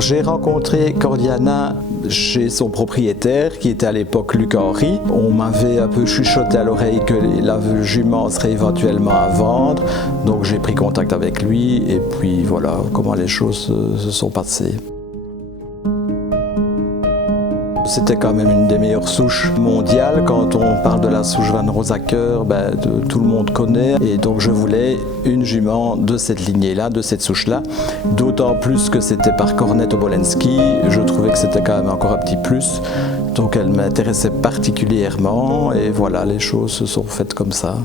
J'ai rencontré Cordiana chez son propriétaire, qui était à l'époque Luc Henry. On m'avait un peu chuchoté à l'oreille que la jument serait éventuellement à vendre, donc j'ai pris contact avec lui et puis voilà comment les choses se sont passées. C'était quand même une des meilleures souches mondiales. Quand on parle de la souche Van Rosacker, tout le monde connaît. Et donc je voulais une jument de cette lignée-là, de cette souche-là. D'autant plus que c'était par Kornet Obolensky. Je trouvais que c'était quand même encore un petit plus. Donc elle m'intéressait particulièrement. Et voilà, les choses se sont faites comme ça.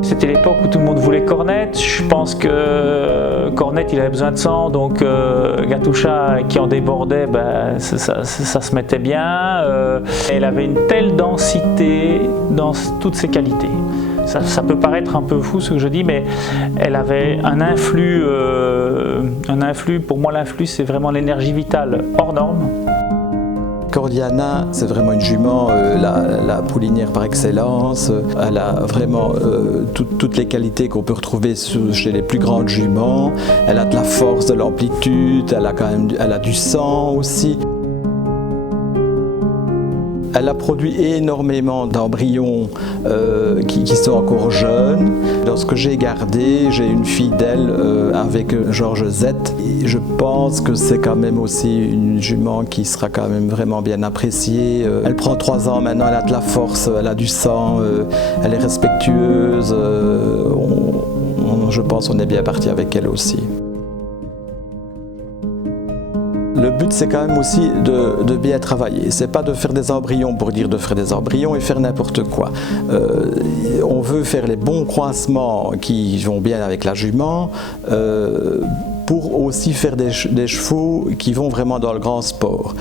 C'était l'époque où tout le monde voulait Kornet. Je pense que Kornet il avait besoin de sang, donc Gatoucha qui en débordait, ça se mettait bien. Elle avait une telle densité dans toutes ses qualités. Ça peut paraître un peu fou ce que je dis, mais elle avait un influx. Pour moi, l'influx c'est vraiment l'énergie vitale hors norme. Cordiana, c'est vraiment une jument, la poulinière par excellence. Elle a vraiment toutes les qualités qu'on peut retrouver chez les plus grandes juments. Elle a de la force, de l'amplitude, elle a du sang aussi. Elle a produit énormément d'embryons qui sont encore jeunes. Lorsque j'ai gardé, j'ai une fille d'elle avec Georges Z. Et je pense que c'est quand même aussi une jument qui sera quand même vraiment bien appréciée. Elle prend 3 ans maintenant, elle a de la force, elle a du sang, elle est respectueuse. Je pense qu'on est bien parti avec elle aussi. Le but, c'est quand même aussi de bien travailler. C'est pas de faire des embryons pour dire de faire des embryons et faire n'importe quoi. On veut faire les bons croisements qui vont bien avec la jument pour aussi faire des chevaux qui vont vraiment dans le grand sport.